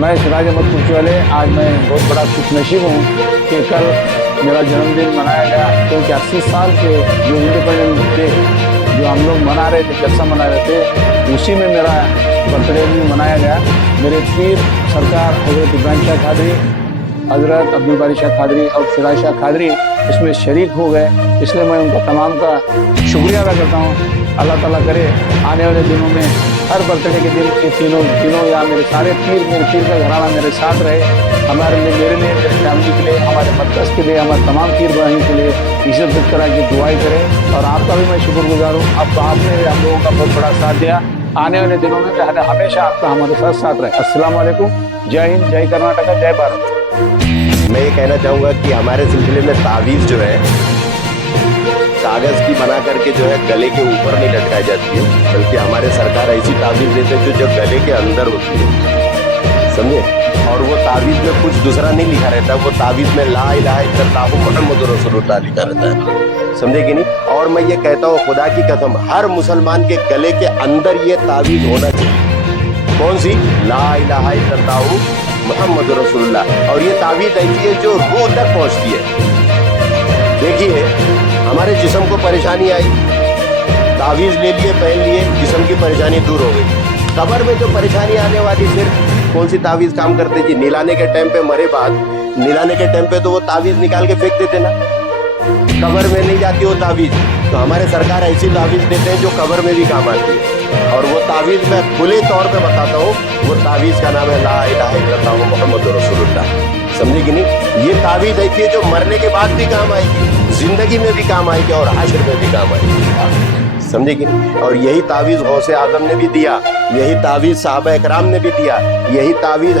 मैं सिराज अहमद कुर्ची वाले। आज मैं बहुत बड़ा खुशनसीब हूँ कि कल मेरा जन्मदिन मनाया गया, क्योंकि 80 साल के जो इंडिपेंडेंस डे जो हम लोग मना रहे थे, जलसा मना रहे थे, उसी में मेरा बर्थडे भी मनाया गया। मेरे पीर सरकार हज़रत इब्राहिम शाह कादरी, हज़रत अब्दुल बारी शाह कादरी और सिराज शाह कादरी इसमें शरीक हो गए, इसलिए मैं उनका तमाम का शुक्रिया अदा करता हूँ। अल्लाह ताला करे आने वाले दिनों में हर बर्थडे के दिन ये तीनों या मेरे सारे मेरे पीर का घराना मेरे साथ रहे। हमारे लिए, मेरे लिए, मेरे फैमिली के लिए, हमारे मरकज़ के लिए, हमारे तमाम पीर भाइयों के लिए इस तरह की दुआएं करें। और आपका भी मैं शुक्रगुजार हूँ। अब तो आपने हम लोगों का बहुत बड़ा साथ दिया। आने वाले दिनों में हमेशा आपका हमारे साथ रहे। अस्सलाम वालेकुम। जय हिंद, जय कर्नाटका, जय भारत। मैं ये कहना चाहूँगा कि हमारे सिलसिले में तावीज़ जो है कागज़ की बना करके जो है गले के ऊपर नहीं लटकाई जाती है, बल्कि हमारे सरकार ऐसी तावीज़ देते हैं जो गले के अंदर होती है, समझे। और वो तावीज़ में कुछ दूसरा नहीं लिखा रहता, वो तावीज़ में ला इलाहा इल्लल्लाहु मुहम्मदुर रसूलुल्लाह लिखा रहता है, समझे कि नहीं। और मैं ये कहता हूँ खुदा की कसम, हर मुसलमान के गले के अंदर ये तावीज़ होना चाहिए। कौन सी? ला इलाहा इल्लल्लाहु मुहम्मदुर रसूलुल्लाह। और ये तावीज़ ऐसी है जो रूह तक पहुँचती है। देखिए, हमारे जिस्म को परेशानी आई, तावीज़ ले लिए, पहन लिए, जिस्म की परेशानी दूर हो गई। कब्र में जो परेशानी आने वाली, फिर कौन सी तावीज़ काम करते जी? नीलाने के टाइम पे मरे बाद, नीलाने के टाइम पे तो वो तावीज़ निकाल के फेंक देते ना, कब्र में नहीं जाती वो तावीज़। तो हमारे सरकार ऐसी तावीज़ देते हैं जो कब्र में भी काम आती है। और वो तावीज़ मैं खुले तौर पे बताता हूँ, वो तावीज़ का नाम है ला इलाहा इल्लल्लाहु मुहम्मदुर रसूलुल्लाह, समझे कि नहीं। ये तावीज़ ऐसी है जो मरने के बाद भी काम आएगी, जिंदगी में भी काम आएगी और हाशर में भी काम आएगी, समझे कि नहीं। और यही तावीज़ गौसे आज़म ने भी दिया, यही तावीज़ सहाबा इकराम ने भी दिया, यही तावीज़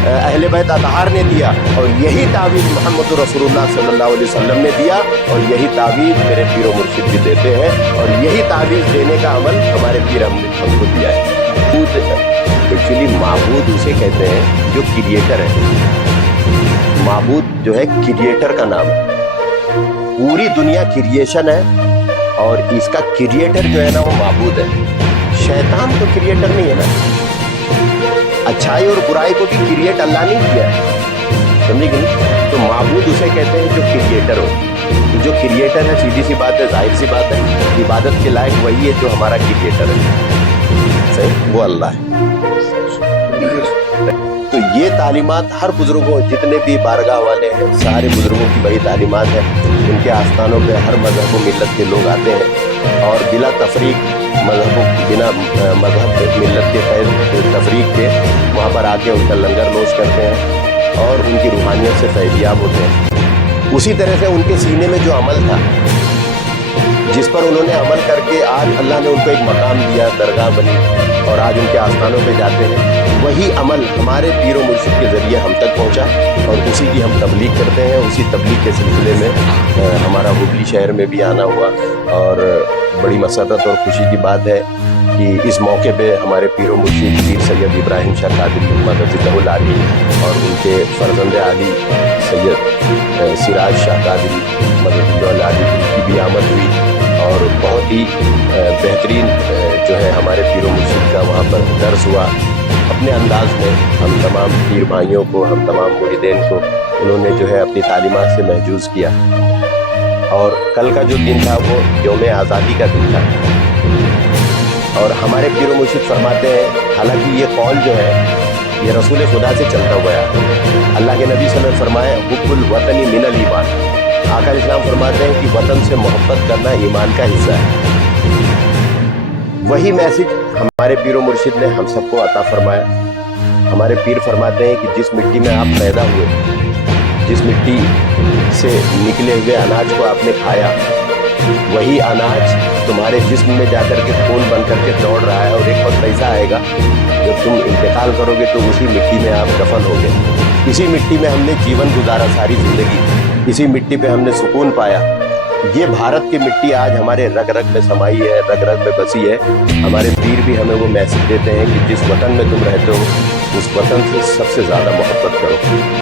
अहले बैत अतहार ने दिया, और यही तावीज़ मोहम्मद रसूलुल्लाह सल्लल्लाहु अलैहि वसल्लम ने दिया, और यही तावीज़ मेरे पीर व मुर्शिद भी देते हैं। और यही तावीज़ देने का अमल हमारे पीर हमको दिया है। एक्चुअली माबूद उसे कहते हैं जो क्रिएटर है। माबूद जो है क्रिएटर का नाम है। पूरी दुनिया क्रिएशन है और इसका क्रिएटर जो है ना वो माबूद है। शैतान तो क्रिएटर नहीं है ना, अच्छाई और बुराई को भी क्रिएट अल्लाह नहीं किया है, समझे कि नहीं। तो माबूद उसे कहते हैं जो क्रिएटर हो। जो क्रिएटर है, सीधी सी बात है, जाहिर सी बात है, इबादत के लायक वही है जो हमारा क्रिएटर है, सही, वो अल्लाह है। तो ये तालीमात हर बुजुर्गों, जितने भी बारगाह वाले हैं, सारे बुजुर्गों की वही तालीमात है। उनके आस्थानों पे हर मजहब व मिल्लत के लोग आते हैं और बिला तफरीक बिना मजहब मिल्लत के तफरीक के वहाँ पर आके उनका लंगर नोश करते हैं और उनकी रूहानियत से फैज़याब होते हैं। उसी तरह से उनके सीने में जो अमल था, जिस पर उन्होंने अमल करके आज अल्लाह ने उनको एक मकाम दिया, दरगाह बनी, और आज उनके आस्थानों पे जाते हैं, वही अमल हमारे पीर व मुर्शिद के ज़रिए हम तक पहुंचा और उसी की हम तबलीग करते हैं। उसी तबलीग के सिलसिले में हमारा हुबली शहर में भी आना हुआ, और बड़ी मसरत और खुशी की बात है कि इस मौके पे हमारे पीर व मुर्शिद पीर सैयद इब्राहिम शाह कादरी मददहुल आली और उनके फर्जंद आली सैयद सिराज शाह कादरी मददहुल आली, उनकी भी आमद हुई। और बहुत ही बेहतरीन जो है हमारे पीर व मुर्शिद का वहाँ पर दर्स हुआ। अपने अंदाज में हम तमाम पीर भाइयों को, हम तमाम मुरीदीन को उन्होंने जो है अपनी तालीमात से महजूज़ किया। और कल का जो दिन था वो यौम आज़ादी का दिन था। और हमारे पीर व मुर्शिद फरमाते हैं, हालांकि ये कौल जो है ये रसूल खुदा से चलता हुआ है। अल्लाह के नबी सल्लल्लाहु अलैहि वसल्लम फरमाए, हुब्बुल वतनी मिनल ईमान। आका इस्लाम फरमाते हैं कि वतन से मोहब्बत करना ईमान का हिस्सा है। वही मैसेज हमारे पीर व मुर्शिद ने हम सबको अता फरमाया। हमारे पीर फरमाते हैं कि जिस मिट्टी में आप पैदा हुए, जिस मिट्टी से निकले हुए अनाज को आपने खाया, वही अनाज तुम्हारे जिस्म में जाकर के खून बन करके दौड़ रहा है। और एक वक्त ऐसा आएगा जब तुम इंतकाल करोगे तो उसी मिट्टी में आप दफन होगे। इसी मिट्टी में हमने जीवन गुजारा, सारी जिंदगी इसी मिट्टी पे हमने सुकून पाया। ये भारत की मिट्टी आज हमारे रग रग में समाई है, रग रग में बसी है। हमारे पीर भी हमें वो मैसेज देते हैं कि जिस वतन में तुम रहते हो उस वतन से सबसे ज़्यादा मोहब्बत करो।